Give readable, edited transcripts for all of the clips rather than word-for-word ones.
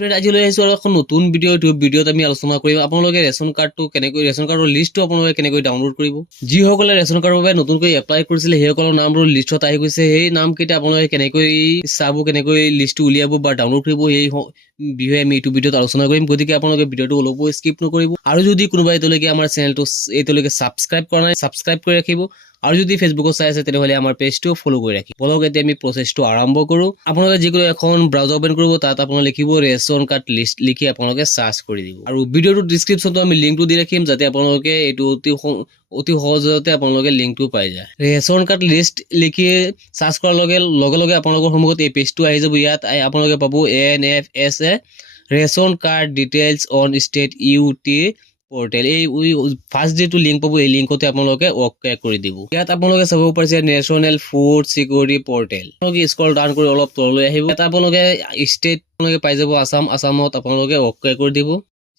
আজি লৈ আহিছো আৰু এখন নতুন ভিডিঅ'ত আমি আলোচনা কৰিম আপোনালোকে ৰেচন কাৰ্ডৰ লিষ্টটো আপোনালোকে কেনেকৈ ডাউনলোড কৰিব। যিসকলে ৰেচন কাৰ্ডৰ বাবে নতুনকৈ এপ্লাই কৰিছিলে সেইসকলৰ নামবোৰ লিষ্টত আহি গৈছে। সেই নামকেইটা আপোনালোকে কেনেকৈ চাব, কেনেকৈ লিষ্টটো উলিয়াব বা ডাউনলোড কৰিব, সেই বিষয়ে আমি এইটো ভিডিঅ'ত আলোচনা কৰিম। গতিকে আপোনালোকে ভিডিঅ'টো অলপো স্কিপ নকৰিব। আৰু যদি কোনোবাই এতিয়ালৈকে আমাৰ চেনেলটো ছাবস্ক্ৰাইব কৰা নাই, ছাবস্ক্ৰাইব কৰি ৰাখিব। আৰু যদি ফেচবুকত চাই আছে তেনেহ'লে আমাৰ পেজটো ফলো কৰি ৰাখিব। বলক এতিয়া আমি প্ৰচেছটো আৰম্ভ কৰোঁ। আপোনালোকে যিকোনো এখন ব্ৰাউজাৰ ওপেন কৰিব, তাত আপোনালোকে লিখিব ৰেচন কাৰ্ড লিষ্ট, লিখি আপোনালোকে চাৰ্চ কৰি দিব। আৰু ভিডিঅ'টোৰ ডিছক্ৰিপশ্যনটো আমি লিংকটো দি ৰাখিম, যাতে আপোনালোকে এইটো অতি সহজতে আপোনালোকে লিংকটো পাই যায়। ৰেচন কাৰ্ড লিষ্ট লিখি চাৰ্চ কৰাৰ লগে লগে আপোনালোকৰ সন্মুখত এই পেজটো আহি যাব। ইয়াত আপোনালোকে পাব NFSA ration card details on state UT portal. এই ফাৰ্ষ্ট যিটো লিংক পাব, এই লিংকতে আপোনালোকে অ'কে কৰি দিব। ইয়াত আপোনালোকে চাব পাৰিছে নেশ্যনেল ফুড চিকিউৰিটি পৰ্টেল। আপোনালোকে স্ক্ৰল ডাউন কৰি অলপ তললৈ আহিব। ইয়াত আপোনালোকে ষ্টেট পাই যাব আসামত আপোনালোকে অ'কে কৰি দিব।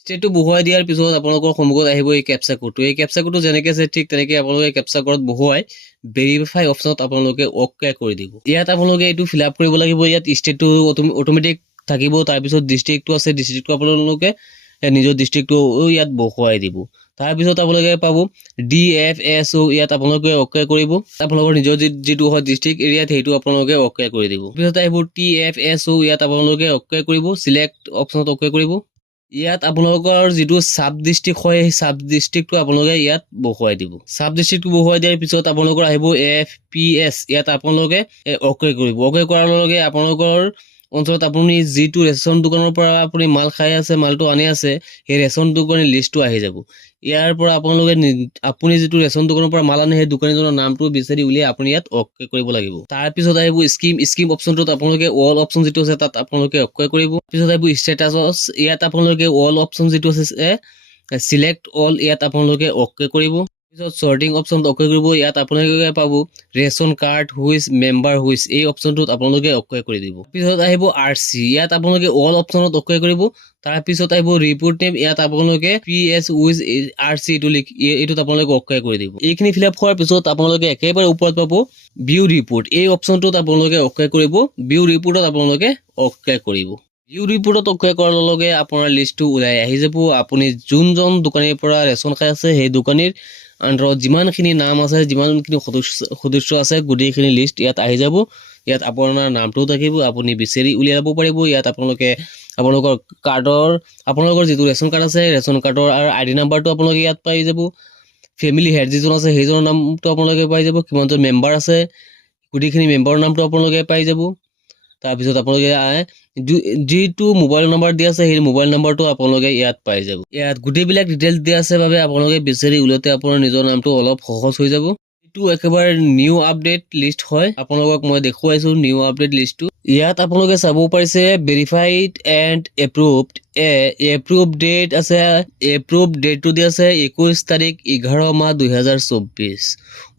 ষ্টেটটো বহুৱাই দিয়াৰ পিছত আপোনালোকৰ সন্মুখত আহিব এই কেপচা কোডটো। এই কেপচা কোডটো যেনেকৈ আছে ঠিক তেনেকৈ আপোনালোকে কেপচা কোড বহুৱাই ভেৰিফাই অপশ্যনত আপোনালোকে অ'কে কৰি দিব। ইয়াত আপোনালোকে এইটো ফিল আপ কৰিব লাগিব। ইয়াত ষ্টেটটো অট'মেটিক থাকিব। তাৰপিছত ডিষ্ট্ৰিক্টটো আছে, ডিষ্ট্ৰিক্টটো আপোনালোকে নিজৰ ডিষ্ট্ৰিক্টটো ইয়াত বহুৱাই দিব। তাৰপিছত আপোনালোকে পাব DFSO, ইয়াত আপোনালোকে অ'কে কৰিব। আপোনালোকৰ নিজৰ যিটো হয় ডিষ্ট্ৰিক্ট এৰিয়াত সেইটো আপোনালোকে অ'কে কৰি দিব। তাৰপিছত আহিব TFSO, ইয়াত আপোনালোকে অ'কে কৰিব, চিলেক্ট অপশ্যনত অ'কে কৰিব। ইয়াত আপোনালোকৰ যিটো চাব ডিষ্ট্ৰিক্ট হয় সেই চাব ডিষ্ট্ৰিক্টটো আপোনালোকে ইয়াত বহুৱাই দিব। চাব ডিষ্ট্ৰিক্টটো বহুৱাই দিয়াৰ পিছত আপোনালোকৰ আহিব FPS, ইয়াত আপোনালোকে অ'কে কৰিব। অ'কে কৰাৰ লগে আপোনালোকৰ অঞ্চলত আপুনি যিটো ৰেচন দোকানৰ পৰা আপুনি মাল খাই আছে, মালটো আনি আছে, সেই ৰেচন দোকানৰ লিষ্টটো আহি যাব। ইয়াৰ পৰা আপুনি যিটো ৰেচন দোকানৰ পৰা মাল আনে সেই দোকানীজনৰ নামটো বিচাৰি উলিয়াই আপুনি ইয়াত অ'কে কৰিব লাগিব। তাৰপিছত আহিব স্কিম অপশ্যনটোত আপোনালোকে অল অপশ্যন যিটো আছে তাত আপোনালোকে অ'কে কৰিব। তাৰপিছত আহিব ষ্টেটাছ, ইয়াত আপোনালোকে অল অপশ্যন যিটো আছে চিলেক্ট অল, ইয়াত আপোনালোকে অ'কে কৰিব। পিছত চৰ্টিং অপশ্যনত অ'কে কৰিব। ইয়াত আপোনালোকে পাব ration card which member which, এই অপশ্যনটোত আপোনালোকে অ'কে কৰি দিব। পিছত আহিব RC, ইয়াত আপোনালোকে অল অপশ্যনত অ'কে কৰিব। তাৰপিছত আহিব ৰিপৰ্ট নেম, ইয়াত আপোনালোকে PS উইচ RC এইটোত আপোনালোকে অ'কে কৰি দিব। এইখিনি ফিল আপ হোৱাৰ পিছত আপোনালোকে একেবাৰে ওপৰত পাব ভিউ ৰিপৰ্ট, এই অপশ্যনটোত আপোনালোকে অ'কে কৰিব। ভিউ ৰিপৰ্টত আপোনালোকে অ'কে কৰিব। ভিউ ৰিপৰ্টত অ'কে কৰাৰ লগে আপোনাৰ লিষ্টটো ওলাই আহি যাব। আপুনি যোনজন দোকানীৰ পৰা ৰেচন খাই আছে সেই দোকানীৰ আণ্ডাৰত যিমানখিনি নাম আছে, যিমানখিনি সদস্য আছে, গোটেইখিনি লিষ্ট ইয়াত আহি যাব। ইয়াত আপোনাৰ নামটোও থাকিব, আপুনি বিচাৰি উলিয়াব পাৰিব। ইয়াত আপোনালোকৰ যিটো ৰেচন কাৰ্ড আছে, ৰেচন কাৰ্ডৰ আৰু ID নাম্বাৰটো আপোনালোকে ইয়াত পাই যাব। ফেমিলি হেড যিজন আছে সেইজনৰ নামটো আপোনালোকে পাই যাব। কিমানজন মেম্বাৰ আছে গোটেইখিনি মেম্বাৰৰ নামটো আপোনালোকে পাই যাব। তাৰপিছত আপোনালোকে যিটো মোবাইল নাম্বাৰ দিয়া আছে সেই মোবাইল নাম্বাৰটো আপোনালোকে ইয়াত পাই যাব। ইয়াত গোটেইবিলাক ডিটেইলছ দিয়া আছে বাবে আপোনালোকে বিচাৰি উলিয়াওঁতে আপোনাৰ নিজৰ নামটো অলপ সহজ হৈ যাব। এইটো একেবাৰে নিউ আপডেট লিষ্ট হয়, আপোনালোকক মই দেখুৱাইছো নিউ আপডেট লিষ্টটো। ইয়াত আপোনালোকে চাব পাৰিছে verified and approved. Approve date আছে, এপ্ৰুভ ডেটটো দিয়া আছে 21 তাৰিখ 11 মাহ 2024।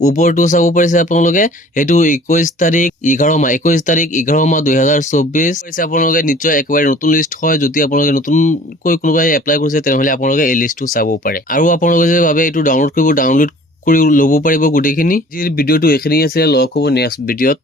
ওপৰটো চাব পাৰিছে আপোনালোকে, সেইটো 21 তাৰিখ 11 মাহ 2024 আপোনালোকে নিশ্চয় একেবাৰে নতুন লিষ্ট হয়। যদি আপোনালোকে নতুনকৈ কোনোবাই এপ্লাই কৰিছে তেনেহ'লে আপোনালোকে এই লিষ্টটো চাব পাৰে। আৰু আপোনালোকে যে ভাবে এইটো ডাউনলোড কৰি ল'ব পাৰিব গোটেইখিনি। যি ভিডিঅ'টো এইখিনি আছে, লগ হ'ব নেক্সট ভিডিঅ'ত।